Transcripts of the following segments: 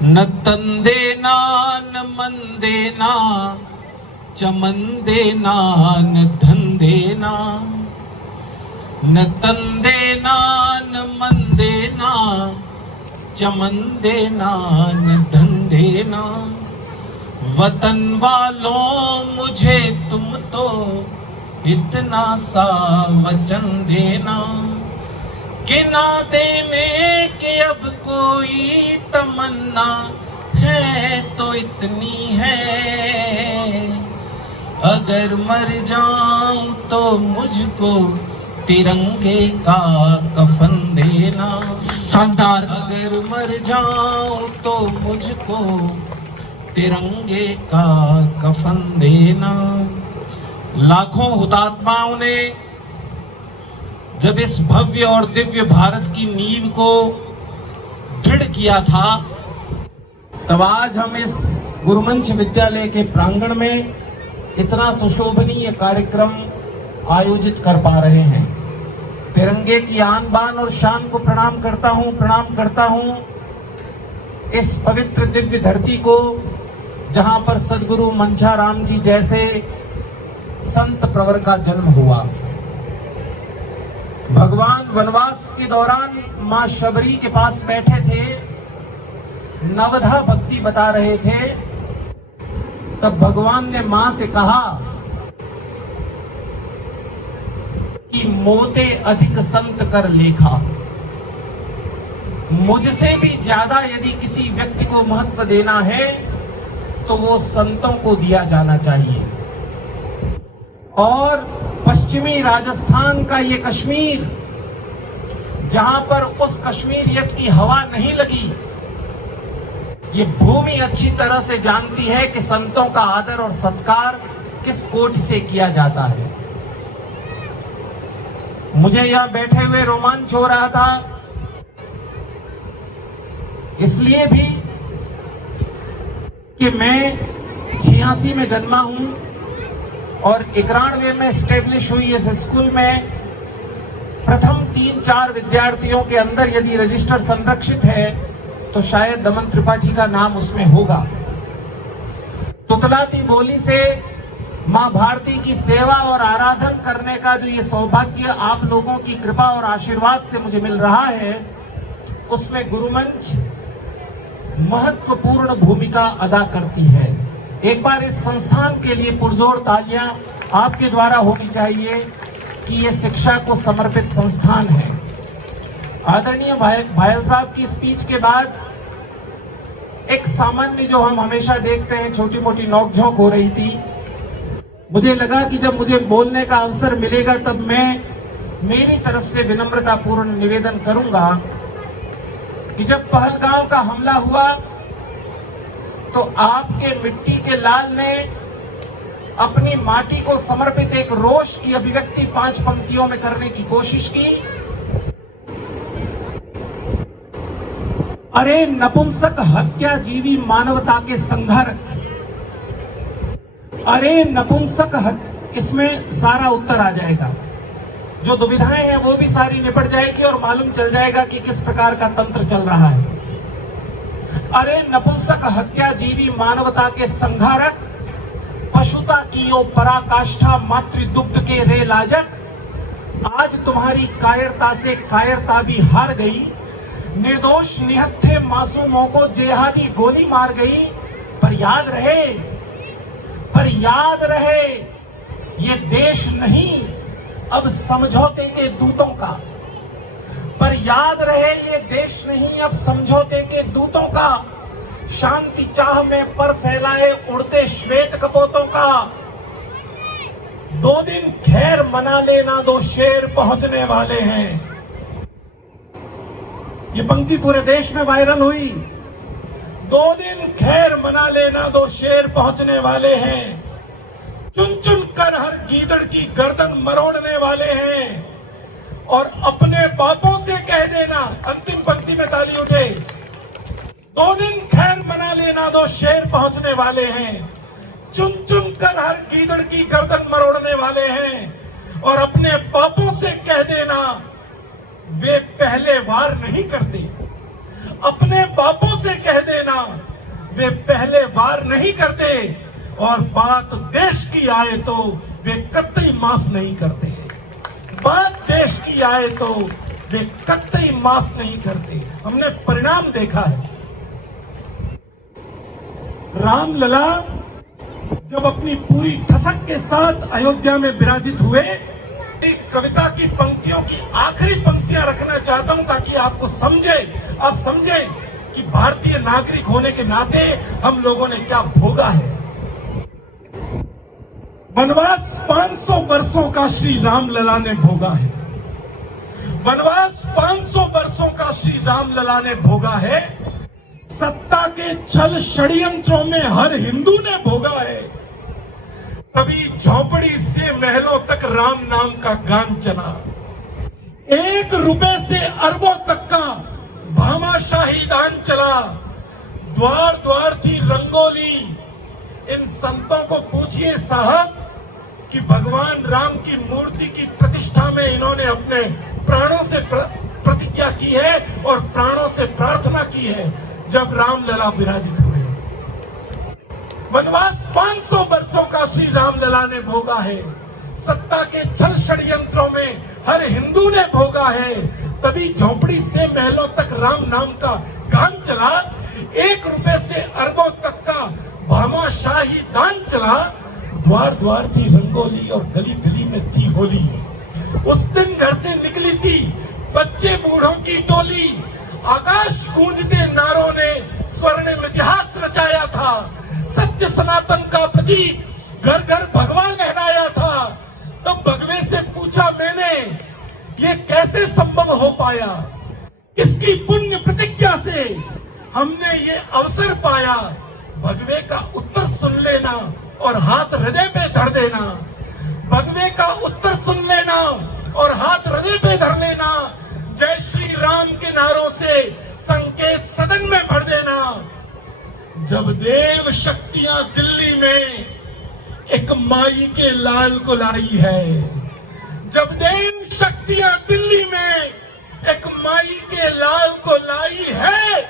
न तंदे ना न मंदे ना चमंदे ना न धंधे ना, न तंदे ना न मंदे ना चमंदे ना न धंधे ना। वतन वालों मुझे तुम तो इतना सा वचन देना कि ना देने की अब कोई तमन्ना है तो इतनी है, अगर मर जाऊं तो मुझको तिरंगे का कफन देना। शानदार। अगर मर जाऊं तो मुझको तिरंगे का कफन देना। लाखों हुतात्माओं ने जब इस भव्य और दिव्य भारत की नींव को दृढ़ किया था, तब आज हम इस गुरुमंच विद्यालय के प्रांगण में इतना सुशोभनीय कार्यक्रम आयोजित कर पा रहे हैं। तिरंगे की आन बान और शान को प्रणाम करता हूं इस पवित्र दिव्य धरती को, जहां पर सदगुरु मंझाराम जी जैसे संत प्रवर का जन्म हुआ। भगवान वनवास के दौरान मां शबरी के पास बैठे थे, नवधा भक्ति बता रहे थे। तब भगवान ने मां से कहा कि मोते अधिक संत कर लेखा। मुझसे भी ज्यादा यदि किसी व्यक्ति को महत्व देना है तो वो संतों को दिया जाना चाहिए। और पश्चिमी राजस्थान का ये कश्मीर, जहां पर उस कश्मीरियत की हवा नहीं लगी, ये भूमि अच्छी तरह से जानती है कि संतों का आदर और सत्कार किस कोटि से किया जाता है। मुझे यहां बैठे हुए रोमांच हो रहा था, इसलिए भी कि मैं 86 में जन्मा हूं और 91 में स्टेब्लिश हुई इस स्कूल में प्रथम 3-4 विद्यार्थियों के अंदर यदि रजिस्टर संरक्षित है तो शायद दमन त्रिपाठी का नाम उसमें होगा। तुतलाती बोली से मां भारती की सेवा और आराधन करने का जो ये सौभाग्य आप लोगों की कृपा और आशीर्वाद से मुझे मिल रहा है, उसमें गुरुमंच महत्वपूर्ण भूमिका अदा करती है। एक बार इस संस्थान के लिए पुरजोर तालियां आपके द्वारा होनी चाहिए कि ये शिक्षा को समर्पित संस्थान है। आदरणीय भायल साहब की स्पीच के बाद एक सामान्य जो हम हमेशा देखते हैं छोटी मोटी नोकझोंक हो रही थी। मुझे लगा कि जब मुझे बोलने का अवसर मिलेगा तब मैं मेरी तरफ से विनम्रतापूर्ण निवेदन करूंगा कि जब पहलगांव का हमला हुआ तो आपके मिट्टी के लाल ने अपनी माटी को समर्पित एक रोष की अभिव्यक्ति 5 पंक्तियों में करने की कोशिश की। अरे नपुंसक हत्या जीवी मानवता के संघर्ष, अरे नपुंसक इसमें सारा उत्तर आ जाएगा। जो दुविधाएं हैं वो भी सारी निपट जाएगी और मालूम चल जाएगा कि किस प्रकार का तंत्र चल रहा है। अरे नपुंसक हत्या जीवी मानवता के संघारक, पशुता की ओ पराकाष्ठा मातृ दुग्ध के रे लाजक। आज तुम्हारी कायरता से कायरता भी हार गई, निर्दोष निहत्थे मासूमों को जेहादी गोली मार गई। पर याद रहे ये देश नहीं अब समझौते के दूतों का। पर याद रहे ये देश नहीं अब समझौते के दूतों का, शांति चाह में पर फैलाए उड़ते श्वेत कपोतों का। 2 दिन खैर मना लेना, 2 शेर पहुंचने वाले हैं। ये पंक्ति पूरे देश में वायरल हुई। 2 दिन खैर मना लेना, 2 शेर पहुंचने वाले हैं। चुन चुन कर हर गीदड़ की गर्दन मरोड़ने वाले हैं। और अपने बापों से कह देना, अंतिम पंक्ति में ताली उठे, 2 दिन खैर मना लेना, 2 शेर पहुंचने वाले हैं। चुन चुन कर हर गीदड़ की गर्दन मरोड़ने वाले हैं। और अपने बापों से कह देना, वे पहले वार नहीं करते, अपने बापों से कह देना, वे पहले वार नहीं करते, और बात देश की आए तो वे कतई माफ नहीं करते। बात देश की आए तो वे कतई माफ नहीं करते। हमने परिणाम देखा है। रामलला जब अपनी पूरी ठसक के साथ अयोध्या में विराजित हुए, एक कविता की पंक्तियों की आखिरी पंक्तियां रखना चाहता हूं ताकि आप समझे कि भारतीय नागरिक होने के नाते हम लोगों ने क्या भोगा है। वनवास 500 वर्षों का श्री रामलला ने भोगा है। वनवास 500 वर्षों का श्री रामलला ने भोगा है। सत्ता के छल षड्यंत्रों में हर हिंदू ने भोगा है। तभी झोपड़ी से महलों तक राम नाम का गान चला। 1 रुपए से अरबों तक का भामाशाही दान चला। द्वार द्वार थी रंगोली। इन संतों को पूछिए साहब कि भगवान राम की मूर्ति की प्रतिष्ठा में इन्होंने अपने प्राणों से प्रतिज्ञा की है और प्राणों से प्रार्थना की है जब रामलला विराजित हुए। वनवास 500 वर्षों का श्री रामलला ने भोगा है। सत्ता के छल षड्यंत्रों में हर हिंदू ने भोगा है। तभी झोपड़ी से महलों तक राम नाम का गान चला। 1 रुपए से अरबों तक का भामाशाही दान चला। द्वार द्वार थी रंगोली और गली गली में थी होली। उस दिन घर से निकली थी बच्चे बूढ़ों की टोली। आकाश गूंजते नारों ने स्वर्णिम इतिहास रचाया था। सत्य सनातन का प्रतीक घर घर भगवा लहराया था। तब भगवे से पूछा मैंने, ये कैसे संभव हो पाया? किसकी पुण्य प्रतिज्ञा से हमने ये अवसर पाया? भगवे का उत्तर सुन लेना और हाथ हृदय पे धर देना। भगवे का उत्तर सुन लेना और हाथ हृदय पे धर लेना। जय श्री राम के नारों से संकेत सदन में भर देना। जब देव शक्तियां दिल्ली में एक माई के लाल को लाई है। जब देव शक्तियां दिल्ली में एक माई के लाल को लाई है,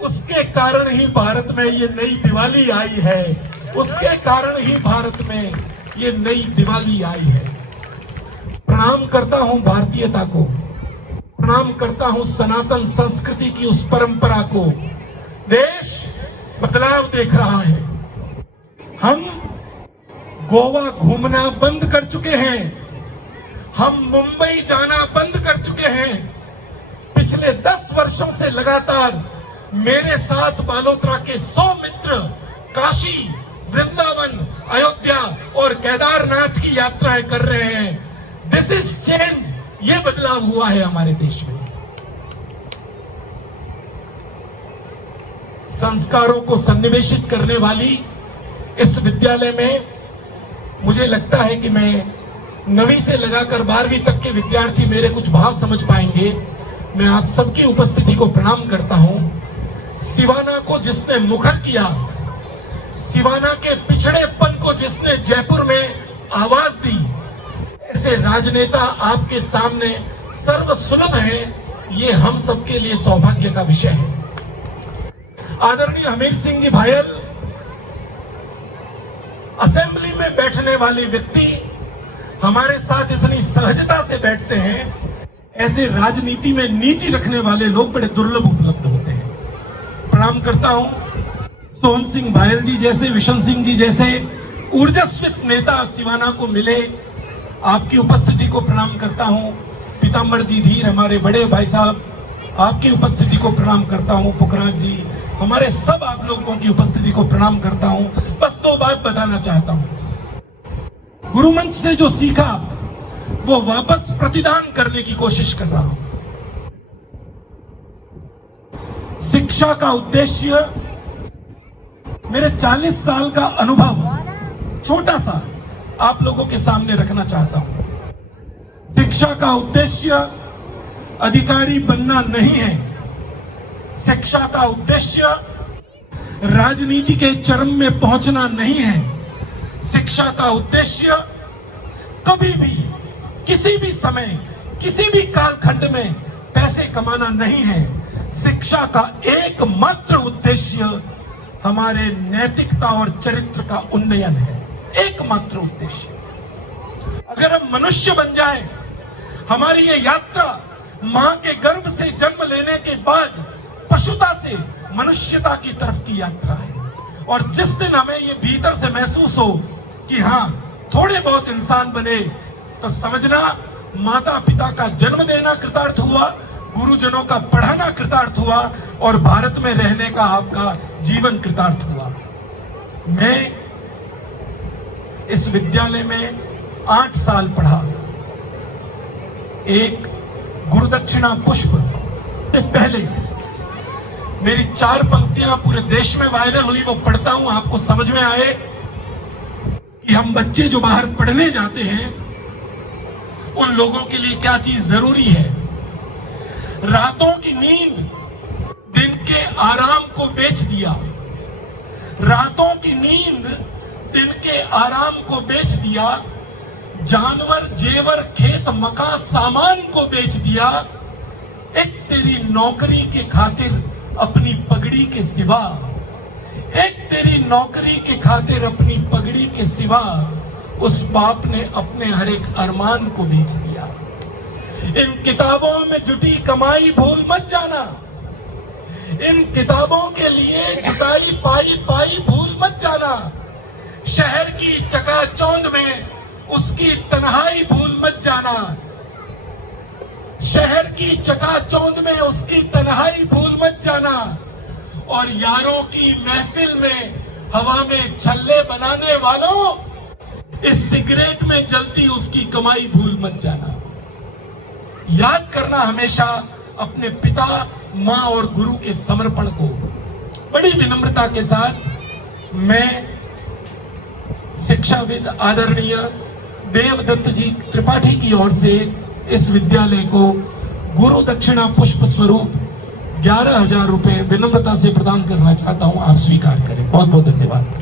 उसके कारण ही भारत में ये नई दिवाली आई है। उसके कारण ही भारत में ये नई दिवाली आई है। प्रणाम करता हूं भारतीयता को, प्रणाम करता हूं सनातन संस्कृति की उस परंपरा को। देश बदलाव देख रहा है। हम गोवा घूमना बंद कर चुके हैं। हम मुंबई जाना बंद कर चुके हैं। पिछले 10 वर्षों से लगातार मेरे साथ बालोतरा के 100 मित्र काशी, वृंदावन, अयोध्या और केदारनाथ की यात्राएं कर रहे हैं। This is change. ये बदलाव हुआ है हमारे देश में। संस्कारों को सन्निवेशित करने वाली इस विद्यालय में मुझे लगता है कि मैं 9वीं से लगाकर 12वीं तक के विद्यार्थी मेरे कुछ भाव समझ पाएंगे। मैं आप सबकी उपस्थिति को प्रणाम करता हूं। सिवाना को जिसने मुखर किया, सिवाना के पिछड़ेपन को जिसने जयपुर में आवाज दी, ऐसे राजनेता आपके सामने सर्वसुलभ है। ये हम सबके लिए सौभाग्य का विषय है। आदरणीय हमीर सिंह जी भायल, असेंबली में बैठने वाले व्यक्ति हमारे साथ इतनी सहजता से बैठते हैं। ऐसे राजनीति में नीति रखने वाले लोग बड़े दुर्लभ उपलब्ध होते हैं। प्रणाम करता हूं सोहन सिंह भायल जी जैसे, विशन सिंह जी जैसे ऊर्जास्वित नेता सिवाना को मिले। आपकी उपस्थिति को प्रणाम करता हूं। पीताम्बर जी धीर, हमारे बड़े भाई साहब, आपकी उपस्थिति को प्रणाम करता हूं। पुखराज जी, हमारे सब आप लोगों की उपस्थिति को प्रणाम करता हूं। बस 2 बात बताना चाहता हूं। गुरुमंच से जो सीखा वो वापस प्रतिदान करने की कोशिश कर रहा हूं। शिक्षा का उद्देश्य, मेरे 40 साल का अनुभव छोटा सा आप लोगों के सामने रखना चाहता हूं। शिक्षा का उद्देश्य अधिकारी बनना नहीं है। शिक्षा का उद्देश्य राजनीति के चरम में पहुंचना नहीं है। शिक्षा का उद्देश्य कभी भी, किसी भी समय, किसी भी कालखंड में पैसे कमाना नहीं है। शिक्षा का एकमात्र उद्देश्य हमारे नैतिकता और चरित्र का उन्नयन है, एकमात्र उद्देश्य। अगर हम मनुष्य बन जाएं, हमारी ये यात्रा मां के गर्भ से जन्म लेने के बाद पशुता से मनुष्यता की तरफ की यात्रा है। और जिस दिन हमें ये भीतर से महसूस हो कि हाँ थोड़े बहुत इंसान बने, तब समझना माता पिता का जन्म देना कृतार्थ हुआ, गुरुजनों का पढ़ाना कृतार्थ हुआ और भारत में रहने का आपका जीवन कृतार्थ हुआ। मैं इस विद्यालय में 8 साल पढ़ा। एक गुरुदक्षिणा पुष्प से पहले मेरी 4 पंक्तियां पूरे देश में वायरल हुई, वो पढ़ता हूं, आपको समझ में आए कि हम बच्चे जो बाहर पढ़ने जाते हैं उन लोगों के लिए क्या चीज जरूरी है। रातों की नींद दिन के आराम को बेच दिया, रातों की नींद दिन के आराम को बेच दिया, जानवर जेवर खेत मकान सामान को बेच दिया, एक तेरी नौकरी के खातिर अपनी पगड़ी के सिवा, एक तेरी नौकरी के खातिर अपनी पगड़ी के सिवा उस बाप ने अपने हर एक अरमान को बेच दिया। इन किताबों में जुटी कमाई भूल मत जाना, इन किताबों के लिए जुटाई पाई भूल मत जाना। शहर की चकाचौंध में उसकी तन्हाई भूल मत जाना, शहर की चकाचौंध में उसकी तन्हाई भूल मत जाना। और यारों की महफिल में हवा में छल्ले बनाने वालों, इस सिगरेट में जलती उसकी कमाई भूल मत जाना। याद करना हमेशा अपने पिता मां और गुरु के समर्पण को। बड़ी विनम्रता के साथ मैं शिक्षाविद आदरणीय देवदत्त जी त्रिपाठी की ओर से इस विद्यालय को गुरु दक्षिणा पुष्प स्वरूप 11,000 रुपए विनम्रता से प्रदान करना चाहता हूं। आप स्वीकार करें। बहुत बहुत धन्यवाद।